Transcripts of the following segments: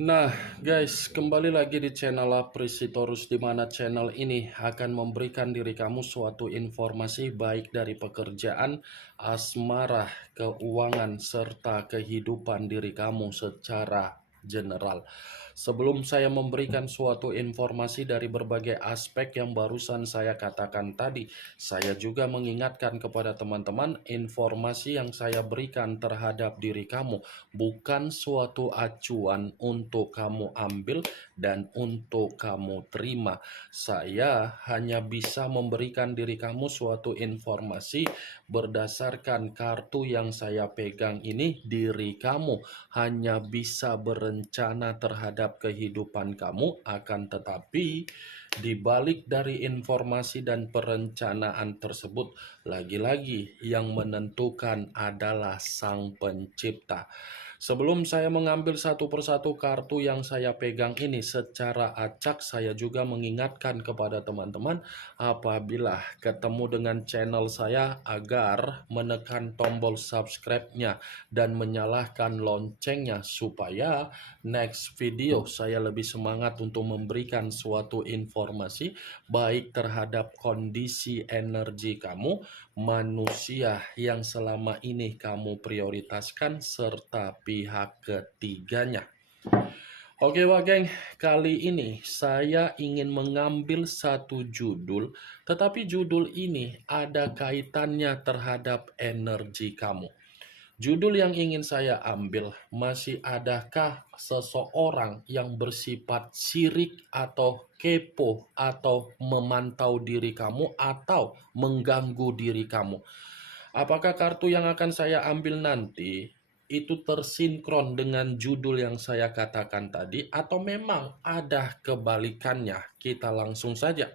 Nah, guys, kembali lagi di channel Aprisitorus, di mana channel ini akan memberikan diri kamu suatu informasi baik dari pekerjaan, asmara, keuangan, serta kehidupan diri kamu secara general. Sebelum saya memberikan suatu informasi dari berbagai aspek yang barusan saya katakan tadi, saya juga mengingatkan kepada teman-teman, informasi yang saya berikan terhadap diri kamu bukan suatu acuan untuk kamu ambil dan untuk kamu terima. Saya hanya bisa memberikan diri kamu suatu informasi berdasarkan kartu yang saya pegang ini. Diri kamu hanya bisa berencana terhadap kehidupan kamu, akan tetapi di balik dari informasi dan perencanaan tersebut, lagi-lagi yang menentukan adalah Sang Pencipta. Sebelum saya mengambil satu persatu kartu yang saya pegang ini secara acak, saya juga mengingatkan kepada teman-teman apabila ketemu dengan channel saya agar menekan tombol subscribe-nya dan menyalakan loncengnya supaya next video saya lebih semangat untuk memberikan suatu informasi baik terhadap kondisi energi kamu, manusia yang selama ini kamu prioritaskan, serta pihak ketiganya. Oke wah geng, kali ini saya ingin mengambil satu judul, tetapi judul ini ada kaitannya terhadap energi kamu. Judul yang ingin saya ambil, masih adakah seseorang yang bersifat sirik atau kepo atau memantau diri kamu atau mengganggu diri kamu? Apakah kartu yang akan saya ambil nanti itu tersinkron dengan judul yang saya katakan tadi atau memang ada kebalikannya? Kita langsung saja.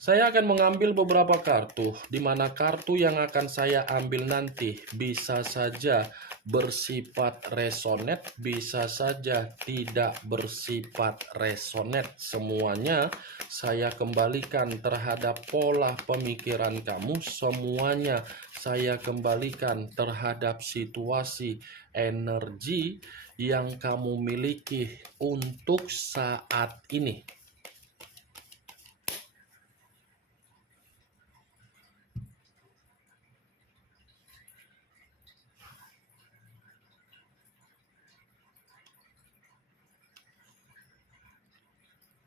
Saya akan mengambil beberapa kartu, di mana kartu yang akan saya ambil nanti bisa saja bersifat resonate, bisa saja tidak bersifat resonate. Semuanya saya kembalikan terhadap pola pemikiran kamu, semuanya saya kembalikan terhadap situasi energi yang kamu miliki untuk saat ini.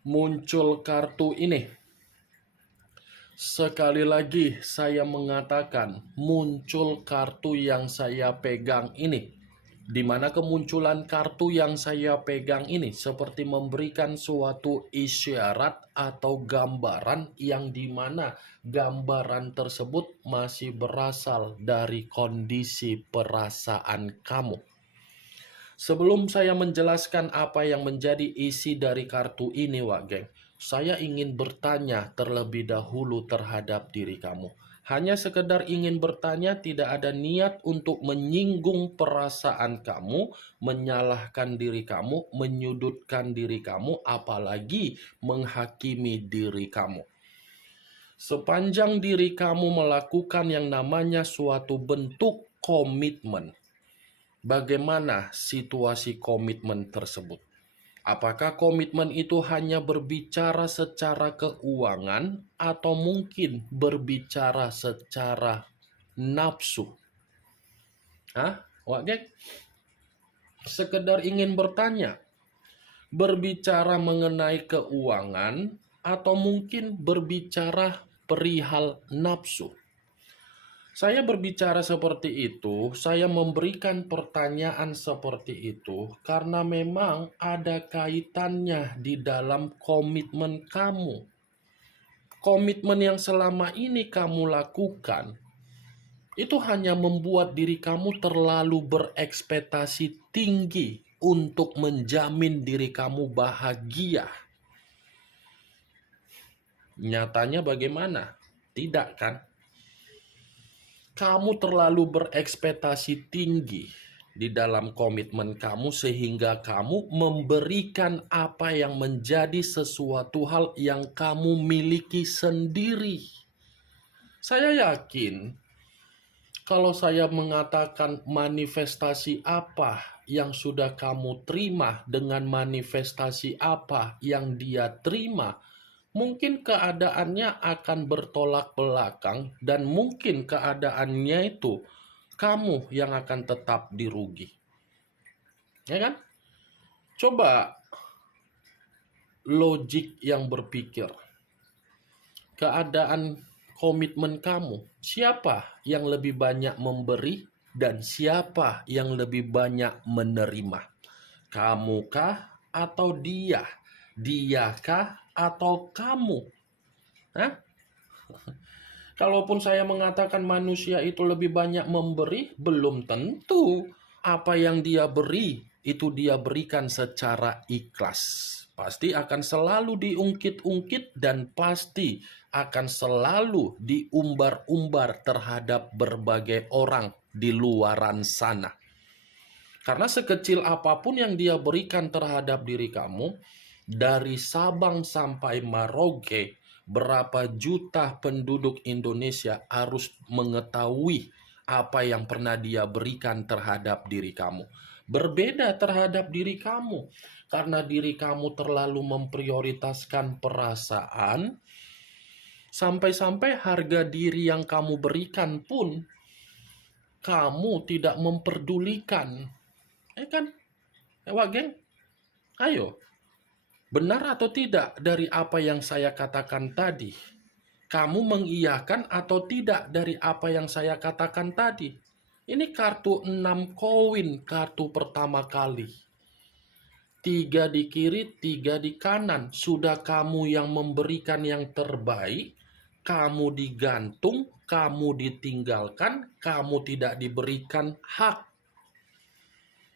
Muncul kartu ini. Sekali lagi saya mengatakan muncul kartu yang saya pegang ini. Di mana kemunculan kartu yang saya pegang ini seperti memberikan suatu isyarat atau gambaran yang dimana gambaran tersebut masih berasal dari kondisi perasaan kamu. Sebelum saya menjelaskan apa yang menjadi isi dari kartu ini, Wak Geng, saya ingin bertanya terlebih dahulu terhadap diri kamu. Hanya sekedar ingin bertanya, tidak ada niat untuk menyinggung perasaan kamu, menyalahkan diri kamu, menyudutkan diri kamu, apalagi menghakimi diri kamu. Sepanjang diri kamu melakukan yang namanya suatu bentuk komitmen, bagaimana situasi komitmen tersebut? Apakah komitmen itu hanya berbicara secara keuangan atau mungkin berbicara secara nafsu? Hah? Wak Gek? Sekedar ingin bertanya, berbicara mengenai keuangan atau mungkin berbicara perihal nafsu? Saya berbicara seperti itu, saya memberikan pertanyaan seperti itu karena memang ada kaitannya di dalam komitmen kamu. Komitmen yang selama ini kamu lakukan itu hanya membuat diri kamu terlalu berekspektasi tinggi untuk menjamin diri kamu bahagia. Nyatanya bagaimana? Tidak kan? Kamu terlalu berekspektasi tinggi di dalam komitmen kamu sehingga kamu memberikan apa yang menjadi sesuatu hal yang kamu miliki sendiri. Saya yakin kalau saya mengatakan manifestasi apa yang sudah kamu terima, dengan manifestasi apa yang dia terima, mungkin keadaannya akan bertolak belakang dan mungkin keadaannya itu kamu yang akan tetap dirugi. Ya kan? Coba logik yang berpikir. Keadaan komitmen kamu, siapa yang lebih banyak memberi dan siapa yang lebih banyak menerima? Kamukah atau dia? Diakah atau kamu? Hah? Kalaupun saya mengatakan manusia itu lebih banyak memberi, belum tentu apa yang dia beri itu dia berikan secara ikhlas. Pasti akan selalu diungkit-ungkit dan pasti akan selalu diumbar-umbar terhadap berbagai orang di luaran sana. Karena sekecil apapun yang dia berikan terhadap diri kamu, dari Sabang sampai Merauke, berapa juta penduduk Indonesia harus mengetahui apa yang pernah dia berikan terhadap diri kamu. Berbeda terhadap diri kamu, karena diri kamu terlalu memprioritaskan perasaan, sampai-sampai harga diri yang kamu berikan pun kamu tidak memperdulikan. Kan? Geng? Ayo. Benar atau tidak dari apa yang saya katakan tadi? Kamu mengiyakan atau tidak dari apa yang saya katakan tadi? Ini kartu 6 koin, kartu pertama kali. 3 di kiri, 3 di kanan. Sudah kamu yang memberikan yang terbaik, kamu digantung, kamu ditinggalkan, kamu tidak diberikan hak.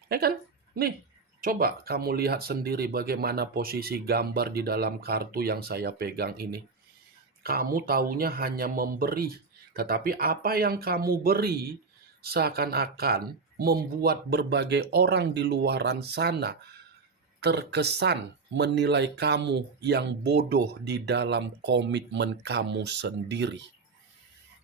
Ya kan? Nih, coba kamu lihat sendiri bagaimana posisi gambar di dalam kartu yang saya pegang ini. Kamu taunya hanya memberi, tetapi apa yang kamu beri seakan-akan membuat berbagai orang di luaran sana terkesan menilai kamu yang bodoh di dalam komitmen kamu sendiri.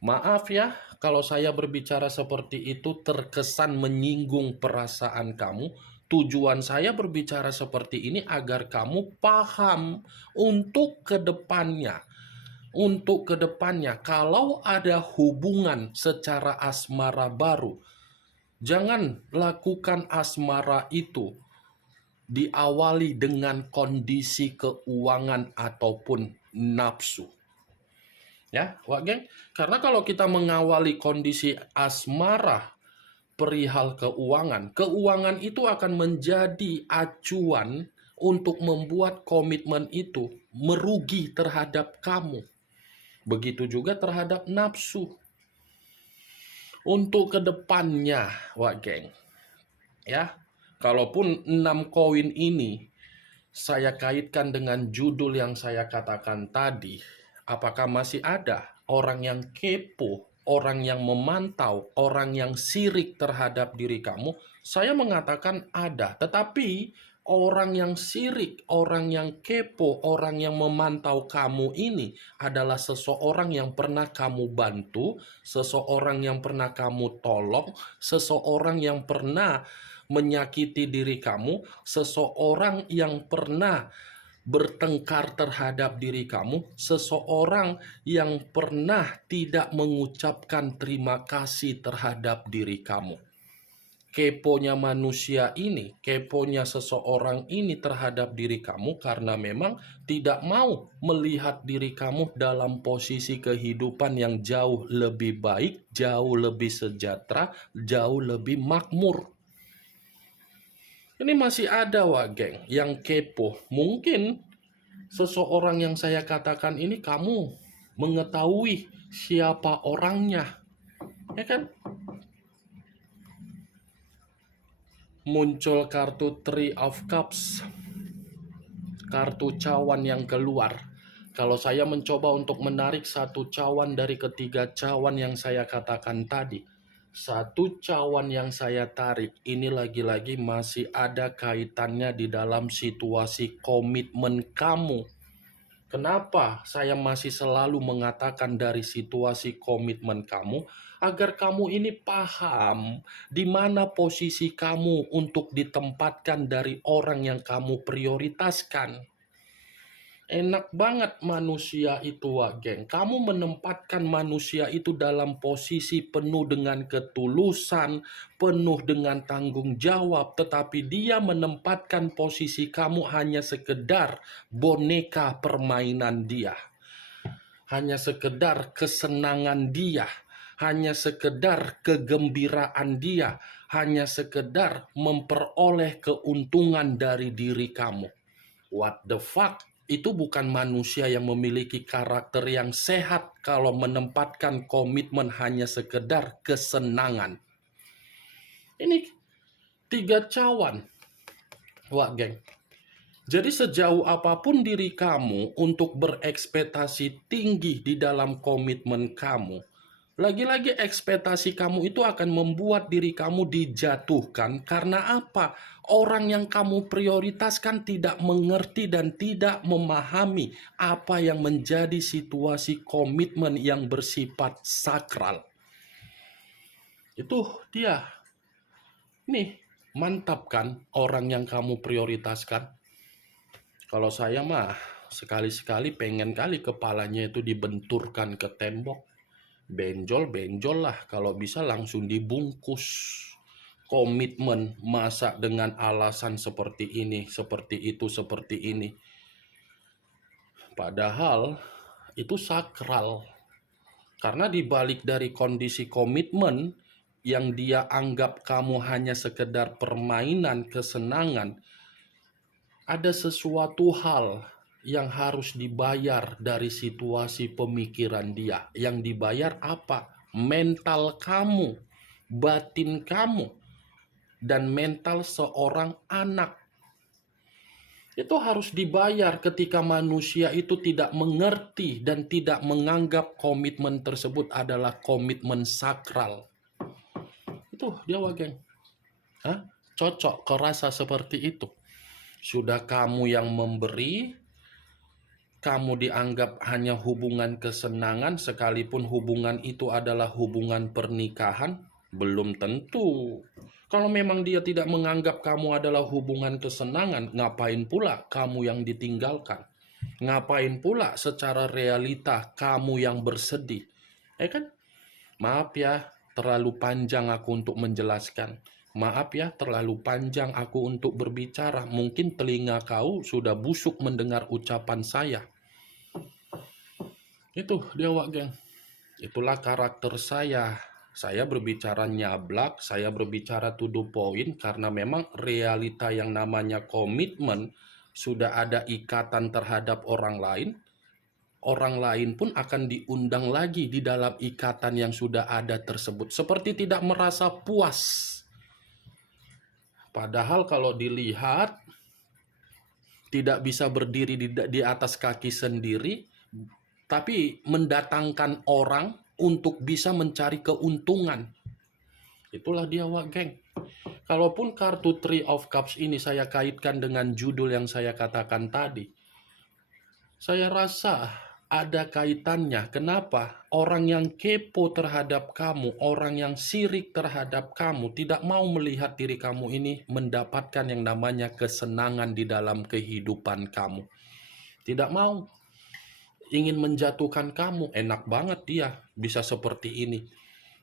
Maaf ya, kalau saya berbicara seperti itu terkesan menyinggung perasaan kamu. Tujuan saya berbicara seperti ini agar kamu paham untuk kedepannya. Untuk kedepannya, kalau ada hubungan secara asmara baru, jangan lakukan asmara itu diawali dengan kondisi keuangan ataupun nafsu. Ya, geng. Karena kalau kita mengawali kondisi asmara perihal keuangan, keuangan itu akan menjadi acuan untuk membuat komitmen itu merugi terhadap kamu. Begitu juga terhadap nafsu. Untuk kedepannya, geng. Ya, kalaupun 6 koin ini saya kaitkan dengan judul yang saya katakan tadi, apakah masih ada orang yang kepo, orang yang memantau, orang yang sirik terhadap diri kamu? Saya mengatakan ada, tetapi orang yang sirik, orang yang kepo, orang yang memantau kamu ini adalah seseorang yang pernah kamu bantu, seseorang yang pernah kamu tolong, seseorang yang pernah menyakiti diri kamu, seseorang yang pernah bertengkar terhadap diri kamu, seseorang yang pernah tidak mengucapkan terima kasih terhadap diri kamu. Keponya manusia ini, keponya seseorang ini terhadap diri kamu karena memang tidak mau melihat diri kamu dalam posisi kehidupan yang jauh lebih baik, jauh lebih sejahtera, jauh lebih makmur. Ini masih ada geng yang kepo. Mungkin seseorang yang saya katakan ini kamu mengetahui siapa orangnya. Ya kan? Muncul kartu Three of Cups. Kartu cawan yang keluar. Kalau saya mencoba untuk menarik satu cawan dari ketiga cawan yang saya katakan tadi, satu cawan yang saya tarik ini lagi-lagi masih ada kaitannya di dalam situasi komitmen kamu. Kenapa saya masih selalu mengatakan dari situasi komitmen kamu, agar kamu ini paham di mana posisi kamu untuk ditempatkan dari orang yang kamu prioritaskan. Enak banget manusia itu, Wak Geng. Kamu menempatkan manusia itu dalam posisi penuh dengan ketulusan, penuh dengan tanggung jawab, tetapi dia menempatkan posisi kamu hanya sekedar boneka permainan dia. Hanya sekedar kesenangan dia, hanya sekedar kegembiraan dia, hanya sekedar memperoleh keuntungan dari diri kamu. What the fuck? Itu bukan manusia yang memiliki karakter yang sehat kalau menempatkan komitmen hanya sekedar kesenangan. Ini 3 cawan, Wak Geng. Jadi sejauh apapun diri kamu untuk berekspektasi tinggi di dalam komitmen kamu, lagi-lagi ekspektasi kamu itu akan membuat diri kamu dijatuhkan. Karena apa? Orang yang kamu prioritaskan tidak mengerti dan tidak memahami apa yang menjadi situasi komitmen yang bersifat sakral. Itu dia. Nih, mantap kan orang yang kamu prioritaskan? Kalau saya mah sekali-sekali pengen kali kepalanya itu dibenturkan ke tembok. Benjol-benjol lah, kalau bisa langsung dibungkus. Komitmen masa dengan alasan seperti ini, seperti itu, seperti ini. Padahal itu sakral. Karena dibalik dari kondisi komitmen yang dia anggap kamu hanya sekedar permainan, kesenangan, ada sesuatu hal yang harus dibayar dari situasi pemikiran dia. Yang dibayar apa? Mental kamu, batin kamu, dan mental seorang anak. Itu harus dibayar ketika manusia itu tidak mengerti dan tidak menganggap komitmen tersebut adalah komitmen sakral. Itu dia, Wageng. Hah? Cocok kerasa seperti itu. Sudah kamu yang memberi, kamu dianggap hanya hubungan kesenangan, sekalipun hubungan itu adalah hubungan pernikahan, belum tentu. Kalau memang dia tidak menganggap kamu adalah hubungan kesenangan, ngapain pula kamu yang ditinggalkan? Ngapain pula secara realita kamu yang bersedih? Kan? Maaf ya, terlalu panjang aku untuk menjelaskan. Maaf ya, terlalu panjang aku untuk berbicara. Mungkin telinga kau sudah busuk mendengar ucapan saya. Itu dia, Wak Geng. Itulah karakter saya. Saya berbicara nyablak, saya berbicara to the point karena memang realita yang namanya komitmen sudah ada ikatan terhadap orang lain. Orang lain pun akan diundang lagi di dalam ikatan yang sudah ada tersebut. Seperti tidak merasa puas. Padahal kalau dilihat tidak bisa berdiri di atas kaki sendiri, tapi mendatangkan orang untuk bisa mencari keuntungan. Itulah dia, Wak Geng. Kalaupun kartu Three of Cups ini saya kaitkan dengan judul yang saya katakan tadi, saya rasa ada kaitannya. Kenapa? Orang yang kepo terhadap kamu, orang yang sirik terhadap kamu, tidak mau melihat diri kamu ini mendapatkan yang namanya kesenangan di dalam kehidupan kamu. Tidak mau. Ingin menjatuhkan kamu. Enak banget dia bisa seperti ini.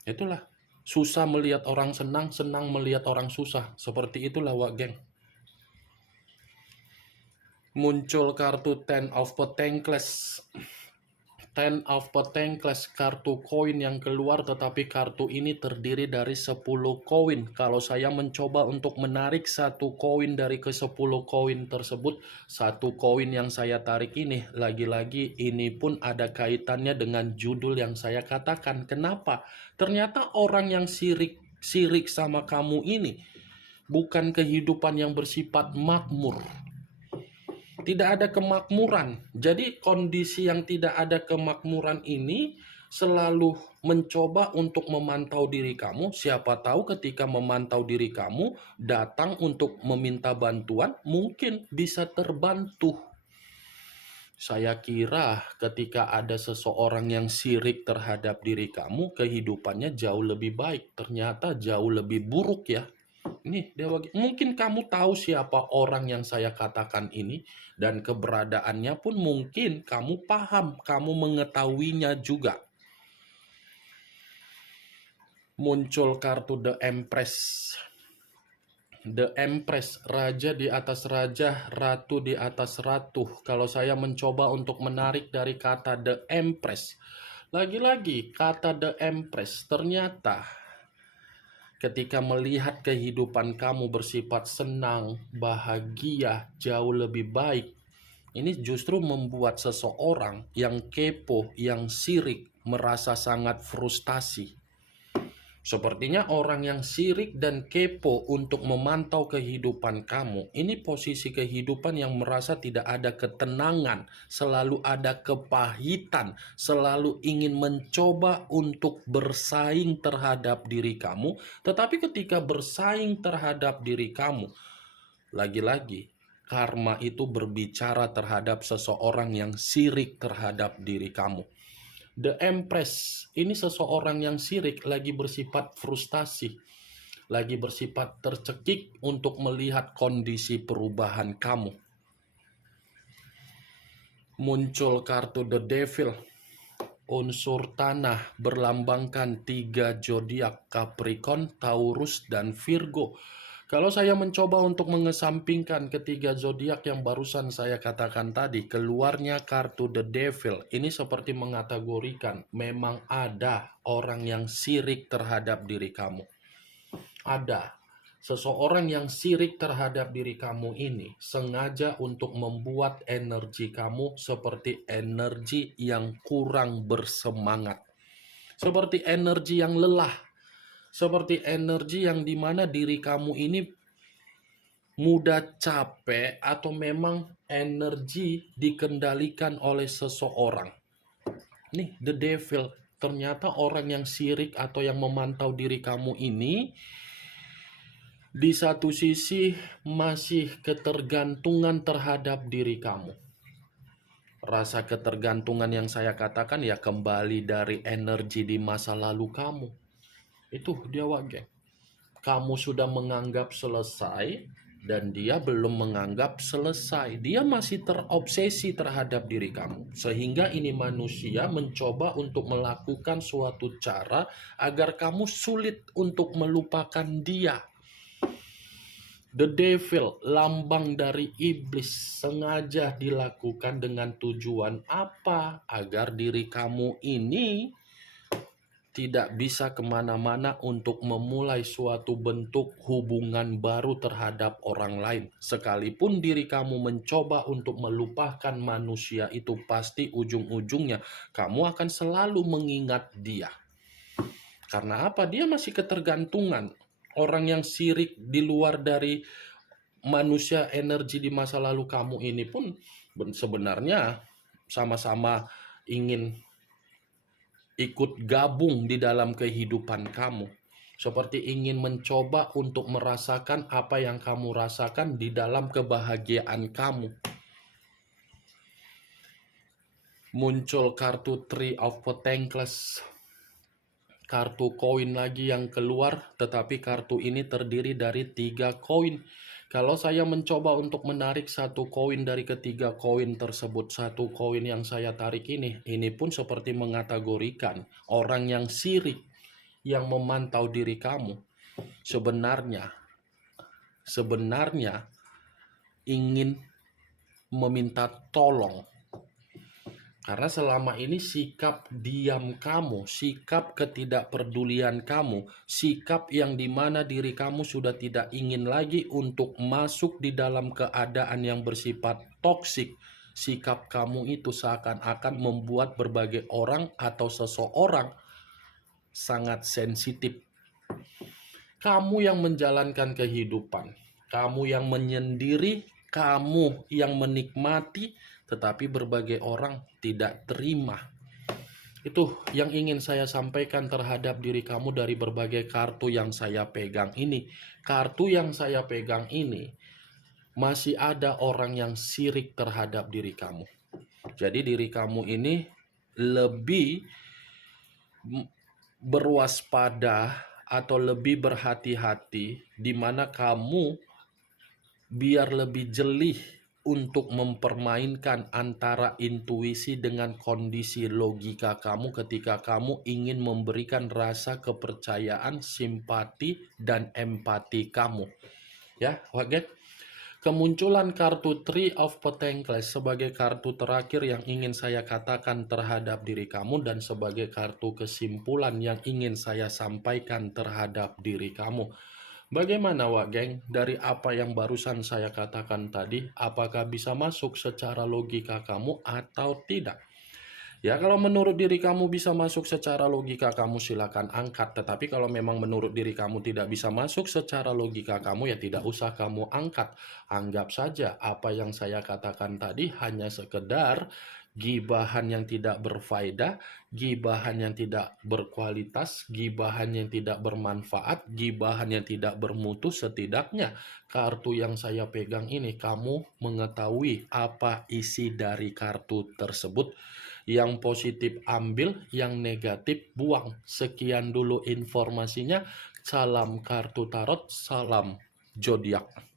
Itulah. Susah melihat orang senang, senang melihat orang susah. Seperti itulah, Wak Geng. Muncul kartu Ten of Pentacles. Ten of Pentacles, kartu koin yang keluar, tetapi kartu ini terdiri dari 10 koin. Kalau saya mencoba untuk menarik satu koin dari ke 10 koin tersebut, satu koin yang saya tarik ini, lagi-lagi ini pun ada kaitannya dengan judul yang saya katakan. Kenapa? Ternyata orang yang sirik sama kamu ini bukan kehidupan yang bersifat makmur. Tidak ada kemakmuran. Jadi kondisi yang tidak ada kemakmuran ini selalu mencoba untuk memantau diri kamu. Siapa tahu ketika memantau diri kamu, datang untuk meminta bantuan, mungkin bisa terbantu. Saya kira ketika ada seseorang yang sirik terhadap diri kamu, kehidupannya jauh lebih baik. Ternyata jauh lebih buruk ya. Ini mungkin kamu tahu siapa orang yang saya katakan ini dan keberadaannya pun mungkin kamu paham, kamu mengetahuinya juga. Muncul kartu The Empress. The Empress, raja di atas raja, ratu di atas ratu. Kalau saya mencoba untuk menarik dari kata The Empress, lagi-lagi kata The Empress ternyata ketika melihat kehidupan kamu bersifat senang, bahagia, jauh lebih baik, ini justru membuat seseorang yang kepo, yang sirik, merasa sangat frustasi. Sepertinya orang yang sirik dan kepo untuk memantau kehidupan kamu, ini posisi kehidupan yang merasa tidak ada ketenangan, selalu ada kepahitan, selalu ingin mencoba untuk bersaing terhadap diri kamu, tetapi ketika bersaing terhadap diri kamu, lagi-lagi karma itu berbicara terhadap seseorang yang sirik terhadap diri kamu. The Empress, ini seseorang yang sirik lagi bersifat frustasi, lagi bersifat tercekik untuk melihat kondisi perubahan kamu. Muncul kartu The Devil, unsur tanah berlambangkan 3 zodiak Capricorn, Taurus, dan Virgo. Kalau saya mencoba untuk mengesampingkan ketiga zodiak yang barusan saya katakan tadi, keluarnya kartu The Devil. Ini seperti mengategorikan memang ada orang yang sirik terhadap diri kamu. Ada seseorang yang sirik terhadap diri kamu ini sengaja untuk membuat energi kamu seperti energi yang kurang bersemangat. Seperti energi yang lelah. Seperti energi yang dimana diri kamu ini mudah capek atau memang energi dikendalikan oleh seseorang. Nih, The Devil, ternyata orang yang sirik atau yang memantau diri kamu ini di satu sisi masih ketergantungan terhadap diri kamu. Rasa ketergantungan yang saya katakan ya kembali dari energi di masa lalu kamu. Itu dia wage. Kamu sudah menganggap selesai dan dia belum menganggap selesai. Dia masih terobsesi terhadap diri kamu. Sehingga ini manusia mencoba untuk melakukan suatu cara agar kamu sulit untuk melupakan dia. The Devil, lambang dari iblis, sengaja dilakukan dengan tujuan apa? Agar diri kamu ini tidak bisa kemana-mana untuk memulai suatu bentuk hubungan baru terhadap orang lain. Sekalipun diri kamu mencoba untuk melupakan manusia itu, pasti ujung-ujungnya kamu akan selalu mengingat dia. Karena apa? Dia masih ketergantungan. Orang yang sirik di luar dari manusia energi di masa lalu kamu ini pun sebenarnya sama-sama ingin ikut gabung di dalam kehidupan kamu. Seperti ingin mencoba untuk merasakan apa yang kamu rasakan di dalam kebahagiaan kamu. Muncul kartu Three of Pentacles. Kartu koin lagi yang keluar, tetapi kartu ini terdiri dari 3 koin. Kalau saya mencoba untuk menarik satu koin dari ketiga koin tersebut, satu koin yang saya tarik ini pun seperti mengategorikan orang yang sirik, yang memantau diri kamu. Sebenarnya ingin meminta tolong. Karena selama ini sikap diam kamu, sikap ketidakpedulian kamu, sikap yang dimana diri kamu sudah tidak ingin lagi untuk masuk di dalam keadaan yang bersifat toksik. Sikap kamu itu seakan-akan membuat berbagai orang atau seseorang sangat sensitif. Kamu yang menjalankan kehidupan, kamu yang menyendiri, kamu yang menikmati, tetapi berbagai orang tidak terima. Itu yang ingin saya sampaikan terhadap diri kamu dari berbagai kartu yang saya pegang ini. Kartu yang saya pegang ini, masih ada orang yang sirik terhadap diri kamu. Jadi diri kamu ini lebih berwaspada atau lebih berhati-hati, di mana kamu biar lebih jeli untuk mempermainkan antara intuisi dengan kondisi logika kamu ketika kamu ingin memberikan rasa kepercayaan, simpati, dan empati kamu. Ya, oke. Kemunculan kartu Three of Pentacles sebagai kartu terakhir yang ingin saya katakan terhadap diri kamu dan sebagai kartu kesimpulan yang ingin saya sampaikan terhadap diri kamu. Bagaimana Wak Geng, dari apa yang barusan saya katakan tadi, apakah bisa masuk secara logika kamu atau tidak? Ya, kalau menurut diri kamu bisa masuk secara logika kamu silakan angkat. Tetapi kalau memang menurut diri kamu tidak bisa masuk secara logika kamu, ya tidak usah kamu angkat. Anggap saja apa yang saya katakan tadi hanya sekedar gibahan yang tidak berfaedah, gibahan yang tidak berkualitas, gibahan yang tidak bermanfaat, gibahan yang tidak bermutu. Setidaknya kartu yang saya pegang ini kamu mengetahui apa isi dari kartu tersebut. Yang positif ambil, yang negatif buang. Sekian dulu informasinya. Salam kartu tarot, salam zodiak.